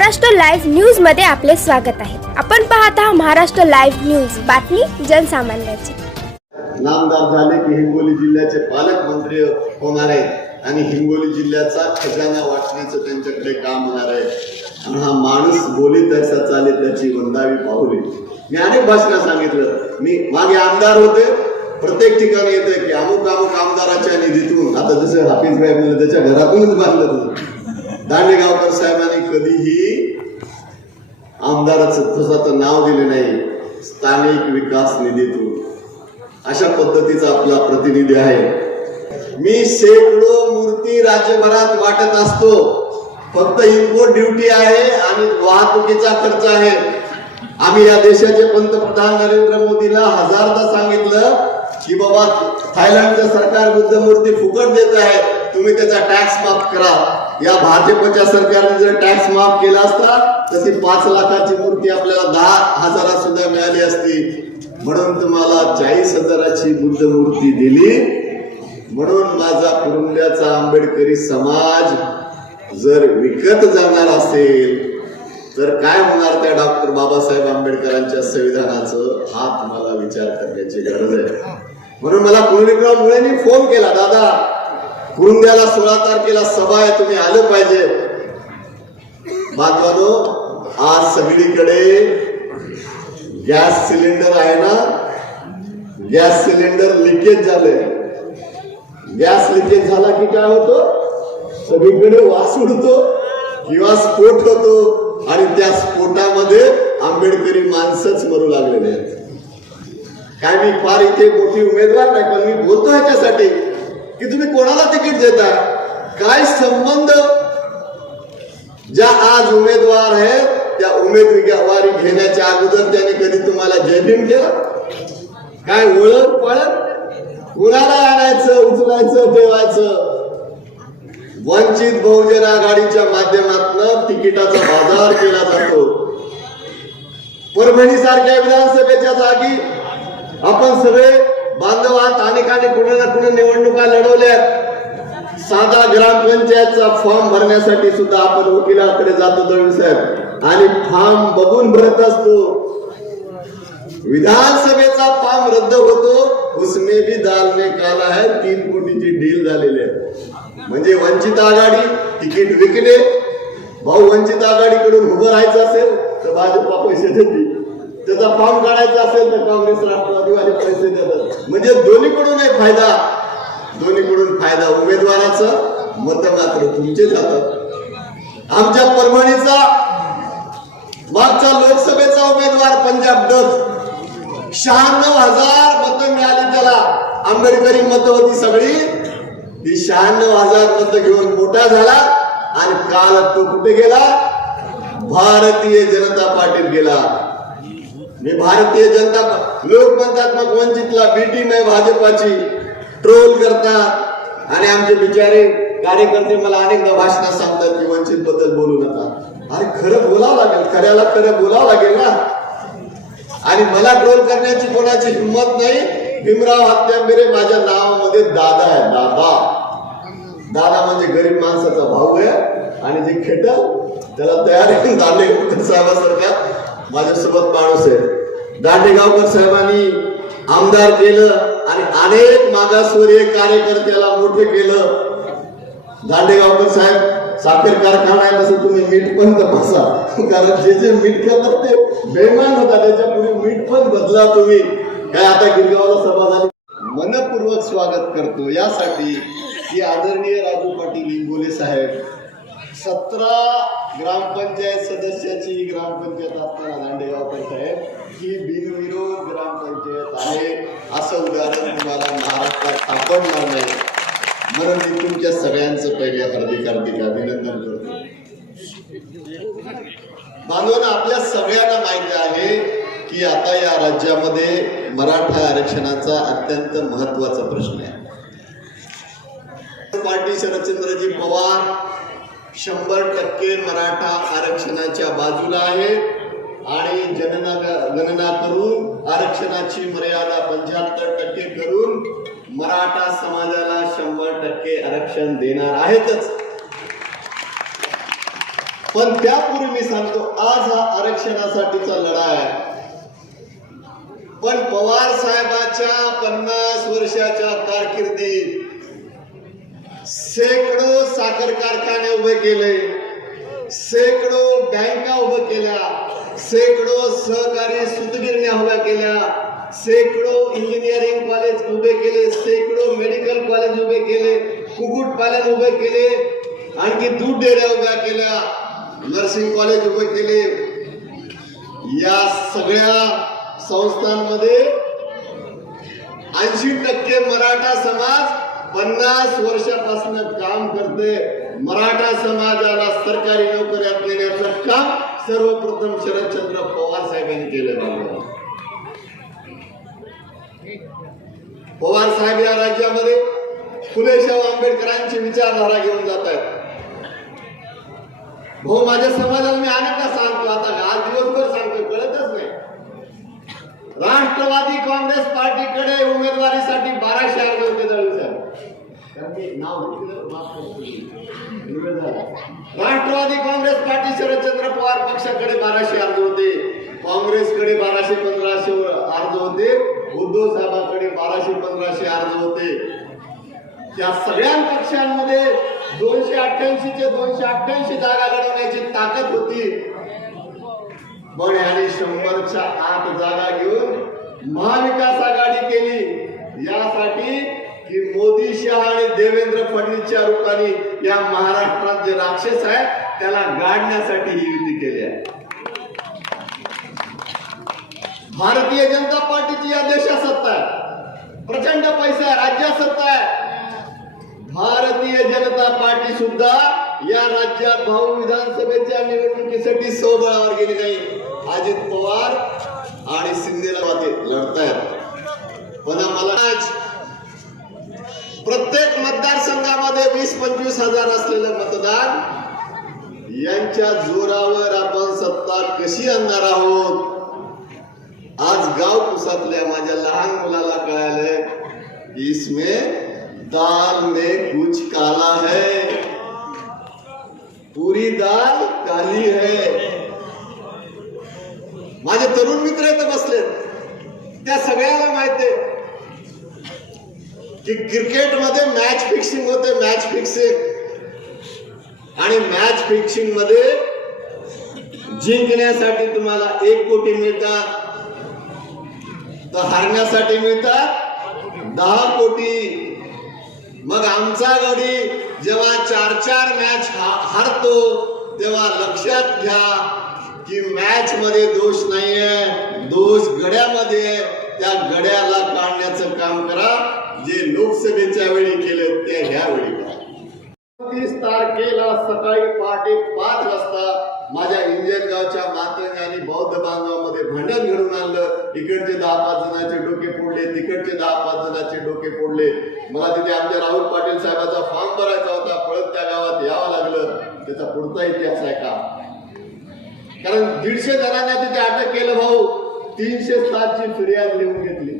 Maharashtra live न्यूजमध्ये आपले स्वागत आहे. आपण पाहत आहात महाराष्ट्र लाईव्ह न्यूज. बातमी जनसामान्याची. नामदार झाले की हिंगोली जिल्ह्याचे पालकमंत्री होणार आहेत आणि हिंगोली जिल्ह्याचा खजाना वाटण्याचं त्यांच्याकडे काम होणार आहे. आणि हा माणूस बोली तसा चाले त्याची वंदावी पाहुली मी अनेक भाषण सांगितलं. मी मागे आमदार होते. प्रत्येक ठिकाणी येते की अमुक अमुक आमदाराच्या निधीतून आता जसं हाफिज भाई म्हणलं त्याच्या घरातूनच बांधलं दांडेगावकर साहेबांनी कधीही आमदाराचं स्वतःचं नाव दिले नाही. स्थानिक विकास निधीतून. अशा पद्धतीचा आपला प्रतिनिधी आहे. मी शेकडो मूर्ती राज्यभरात वाटत असतो. फक्त इम्पोर्ट ड्युटी आहे आणि वाहतुकीचा खर्च आहे. आम्ही या देशाचे पंतप्रधान नरेंद्र मोदीला हजारदा सांगितलं की बाबा थायलंडचं सरकार बुद्ध मूर्ती फुकट देत आहे. तुम्ही त्याचा टॅक्स माफ करा. या भाजपच्या सरकारने जर टॅक्स माफ केला असता तर ती पाच लाखाची मूर्ती आपल्याला दहा हजारात सुद्धा मिळाली असती. म्हणून तुम्हाला चाळीस हजाराची बुद्ध मूर्ती दिली. म्हणून माझा कुरुंड्याचा आंबेडकरी समाज जर विकत जाणार असेल तर काय होणार त्या डॉक्टर बाबासाहेब आंबेडकरांच्या संविधानाचं? हा तुम्हाला विचार करण्याची गरज आहे. म्हणून मला पुंडलिकराव मुळेंनी फोन केला दादा कुरुंद्याला सोळा तारखेला सभा आहे तुम्ही आलं पाहिजे. बांधवानो आज सगळीकडे गॅस सिलेंडर आहे ना? गॅस सिलेंडर लिकेज झालंय. गॅस लिकेज झाला की काय होतो? सगळीकडे वास उडतो किंवा स्फोट होतो आणि त्या स्फोटामध्ये आंबेडकरी माणसंच मरू लागलेले आहेत. काय मी फार इथे मोठी उमेदवार नाही पण मी बोलतो ह्याच्यासाठी. की तुम्ही कोणाला तिकीट देता? काय संबंध? ज्या आज उमेदवार आहेत त्या उमेदवारी घेण्याच्या अगोदर त्याने कधी तुम्हाला जय भीम केलं? काय ओळख पळत? कुणाला आणायचं उचलायचं ठेवायचं? वंचित बहुजन आघाडीच्या माध्यमातून तिकिटाचा बाजार केला जातो. परभणी सारख्या विधानसभेच्या जागी आपण सगळे बांधवात आहात अनेकाने कुठे ना कुठे निवडणुका लढवल्या साधा ग्रामपंचायतचा फॉर्म भरण्यासाठी सुद्धा आपण वकिलाकडे जातो दळवी साहेब. आणि फॉर्म बघून भरत असतो. विधानसभेचा फॉर्म रद्द होतो. उसमे भी दाल ने काला है तीन कोटीची डील झालेली आहे. म्हणजे वंचित आघाडी तिकीट विकले भाऊ वंचित आघाडीकडून उभं राहायचं असेल तर भाजपा पैसे देते त्याचा फॉर्म काढायचा असेल तर काँग्रेस राष्ट्रवादीवाले पैसे देतात. म्हणजे दोन्हीकडून आहे फायदा. दोन्हीकडून फायदा उमेदवाराचा मत मात्र तुमचे जातात. आमच्या परभणीचा मागच्या लोकसभेचा उमेदवार पंजाब डच शहाण्णव हजार मत मिळाली त्याला. आंबेडकरी मत होती सगळी. ती शहाण्णव हजार मत घेऊन मोठा झाला आणि काल तो कुठे गेला? भारतीय जनता पार्टीत गेला. मी भारतीय जनता लोकमतात्मक वंचितला बीटीम आहे भाजपाची. ट्रोल करतात. आणि आमचे बिचारे कार्यकर्ते मला अनेकदा भाषणात सांगतात की वंचित बद्दल बोलू नका. अरे खरं बोलावं लागेल. खऱ्याला खरं बोलावं लागेल ना. आणि मला ट्रोल करण्याची कोणाची हिंमत नाही? भीमराव हत्यांबिरे माझ्या नावामध्ये दादा आहे. दादा. दादा म्हणजे गरीब माणसाचा भाऊ आहे. आणि जे खेटल त्याला तयार आहे दांडेगावकर साहेबासारखा माझ्यासोबत माणूस आहे दांडेगावकर साहेबांनी आमदार केलं आणि अनेक मागासवर्गीय कार्यकर्त्याला मोठे केलं. दांडेगावकर साहेब साखर कारखाना आहे तसं तुम्ही मीठ पण तपासा कारण जे जे मीठ खातात ते बेमान होता त्याच्या पुढे मीठ पण बदला तुम्ही. काय आता गिरगावला सभा झाली? मनपूर्वक स्वागत करतो. यासाठी की आदरणीय राजू पाटील इंगोले साहेब सतरा ग्रामपंचायत सदस्याची ग्रामपंचायत असताना दांडेगाव पंचायत ही बिनविरोध ग्रामपंचायत आहे. असं उदाहरण तुम्हाला महाराष्ट्रात सापडणार नाही. म्हणून मी तुमच्या सगळ्यांचं पहिले हार्दिक हार्दिक अभिनंदन करतो. बांधवांना आपल्या सगळ्यांना माहिती आहे की आता या राज्यामध्ये मराठा आरक्षणाचा अत्यंत महत्त्वाचा प्रश्न आहे. पार्टी शरदचंद्रजी पवार शंभर टक्के मराठा आरक्षणाच्या बाजूला आहे. आणि जनना गणना करून आरक्षणाची मर्यादा पंच्याहत्तर टक्के करून मराठा समाजाला शंभर टक्के आरक्षण देणार आहेतच. पण त्यापूर्वी मी सांगतो आज हा आरक्षणासाठीचा लढा आहे. पण पवार साहेबाच्या पन्नास वर्षाच्या कारकिर्दीत शेकडो साखर कारखाने उभे केले. शेकडो बँका उभ्या केल्या. शेकडो सहकारी सुतगिरण्या उभ्या केल्या. शेकडो इंजिनिअरिंग कॉलेज उभे केले. शेकडो मेडिकल कॉलेज उभे केले. कुक्कुटपालन उभे केले. आणखी दूध डेऱ्या उभ्या केल्या. नर्सिंग कॉलेज उभे केले. या सगळ्या संस्थांमध्ये ऐंशी टक्के मराठा समाज पन्नास वर्षापासून काम करते मराठा समाजाला सरकारी नोकऱ्यात नेण्याचं काम सर्वप्रथम शरदचंद्र पवार साहेबांनी केलं पवार साहेब या राज्यामध्ये फुलेशाहू आंबेडकरांची विचारधारा घेऊन जात आहेत. भाऊ माझ्या समाजाला मी अनेकदा सांगतो आता आज दिवसभर सांगतो कळतच नाही. राष्ट्रवादी काँग्रेस पार्टीकडे उमेदवारीसाठी बाराशे अर्ज होते कारण नाव राष्ट्रवादी काँग्रेस पार्टी शरदचंद्र पवार पक्षाकडे बाराशे अर्ज होते. काँग्रेसकडे बाराशे पंधराशे अर्ज होते. उद्धव साहेबांकडे बाराशे पंधराशे अर्ज होते. त्या सगळ्या पक्षांमध्ये दोनशे अठ्ठ्याऐंशी चे दोनशे अठ्ठ्याऐंशी जागा लढवण्याची ताकद होती. पण याने शंभरच्या आठ जागा घेऊन महाविकास आघाडी केली. की शहा आणि देवेंद्र फडणवीसच्या रूपाने या महाराष्ट्रात जे राक्षस आहे त्याला गाडण्यासाठी ही युती केली आहे. भारतीय जनता पार्टीची या देशात सत्ता आहे. प्रचंड पैसा आहे राज्यात सत्ता आहे. भारतीय जनता पार्टी सुद्धा या राज्यात भाऊ विधानसभेच्या निवडणुकीसाठी सौबळावर गेली नाही. अजित पवार आणि शिंदेला लढतायत. पण आम्हाला आज प्रत्येक मतदारसंघामध्ये वीस पंचवीस हजार असलेलं मतदान. यांच्या जोरावर आपण सत्ता कशी आणणार आहोत? आज गाव कुसातल्या माझ्या लहान मुलाला कळालंय इसमे इसमें दाल में कुछ काला है. पुरी दाल काली है. माझे तरुण मित्र इथं बसलेत. त्या सगळ्याला माहिती आहे की क्रिकेटमध्ये मॅच फिक्सिंग होते मॅच फिक्सिंग आणि मॅच फिक्सिंगमध्ये जिंकण्यासाठी तुम्हाला एक कोटी मिळतात. तर हरण्यासाठी मिळतात दहा कोटी. मग आमचा गडी जेव्हा चार चार मॅच हारतो तेव्हा लक्षात घ्या की मॅच मध्ये दोष नाहीये. दोष गड्यामध्ये. आहे. त्या गड्याला काढण्याचं काम करा. जे लोकसभेच्या वेळी केलं ते ह्यावेळी करा तीस तारखेला सकाळी पहाटे पाच वाजता माझ्या इंजनगावच्या मातंग आणि बौद्ध बांधवामध्ये भांडण घडून आणलं. इकडचे दहा पाच जणांचे डोके फोडले तिकडचे दहा पाच जणांचे डोके फोडले. मला तिथे आमच्या राहुल पाटील साहेबाचा फॉर्म भरायचा होता. पळत त्या गावात यावं लागलं. त्याचा पुढचा इतिहास आहे का? कारण दीडशे जणांना तिथे अटक केलं भाऊ. तीनशे सातची फिर्याद लिहून घेतली.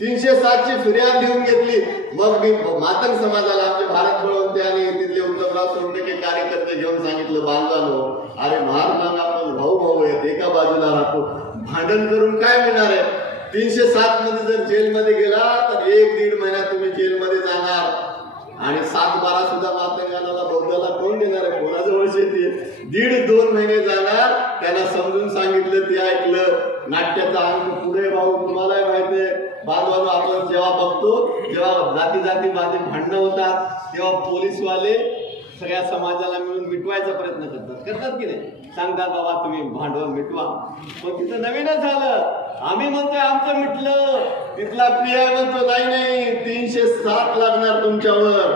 तीनशे सातची फिर्याद लिहून घेतली. मग मी मातंग समाजाला आमचे भारत बळवंते आणि तिथले उत्तमराव सोनटके कार्यकर्ते घेऊन सांगितलं बांधवानो अरे महाराज आपण भाऊ भाऊ आहेत एका बाजूला राहतो. भांडण करून काय मिळणार आहे? तीनशे सात मध्ये जर जेलमध्ये गेला तर एक दीड महिना तुम्ही जेलमध्ये जाणार. आणि सात बारा सुद्धा मातंगाला बौद्धाला कोण देणार आहे? कोणाजवळ शेती दीड दोन महिने जाणार. त्यांना समजून सांगितलं ते ऐकलं. नाट्याचा अंक पुढे भाऊ तुम्हालाही माहिती आहे बालवालो आपण जेव्हा बघतो जेव्हा जाती जाती माझे भांडणं होतात तेव्हा पोलीसवाले सगळ्या समाजाला मिळून मिटवायचा प्रयत्न करतात. करतात की नाही? सांगतात बाबा तुम्ही भांडवल मिटवा. पण तिथं नवीनच झालं. आम्ही म्हणतोय आमचं मिटलं. तिथला पीआय म्हणतो नाही नाही तीनशे सात लागणार तुमच्यावर.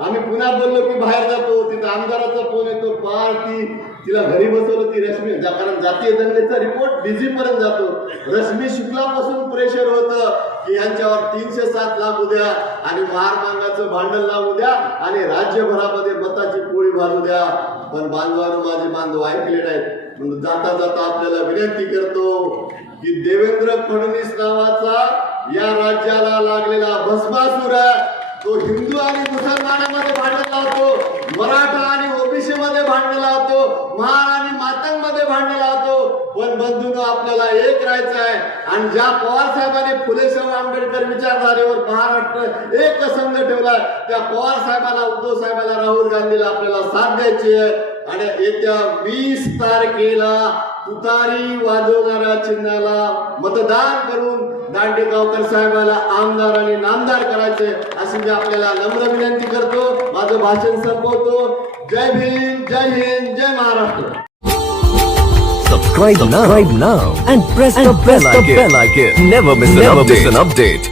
आम्ही पुन्हा बोललो की बाहेर जातो. तिथं आमदाराचा फोन येतो. पार ती तिला घरी बसवलं ती रश्मी. कारण जातीय दंगलीचा रिपोर्ट डीजी पर्यंत जातो. रश्मी शुक्लापासून प्रेशर होतं की यांच्यावर तीनशे सात लाख उद्या आणि महारांगाचं भांडण लावू द्या आणि राज्यभरामध्ये मताची पोळी भाजू द्या. पण बांधवानं माझे बांधव ऐकले नाहीत म्हणून जाता जाता आपल्याला विनंती करतो की देवेंद्र फडणवीस नावाचा या राज्याला लागलेला भस्मासूर तो हिंदू आणि मुसलमानामध्ये भांडण लावतो. मराठा आणि ओबीसी मध्ये भांडण लावतो आणि ज्या पवार साहेबांनी फुले आंबेडकर विचारधारेवर महाराष्ट्र एक संघ ठेवलाय त्या पवार साहेबाला उद्धव साहेबाला राहुल गांधीला आपल्याला साथ द्यायची आहे. आणि येत्या वीस तारखेला तुतारी वाजवणाऱ्या चिन्हाला मतदान करून दांडेगावकर साहेबाला आमदार आणि नामदार करायचे अशी मी आपल्याला नम्र विनंती करतो. माझं भाषण संपवतो. जय भीम जय हिंद जय Maharashtra. Subscribe, subscribe now, now and press and the bell, press icon. the bell icon. Never miss Never an update. Miss an update.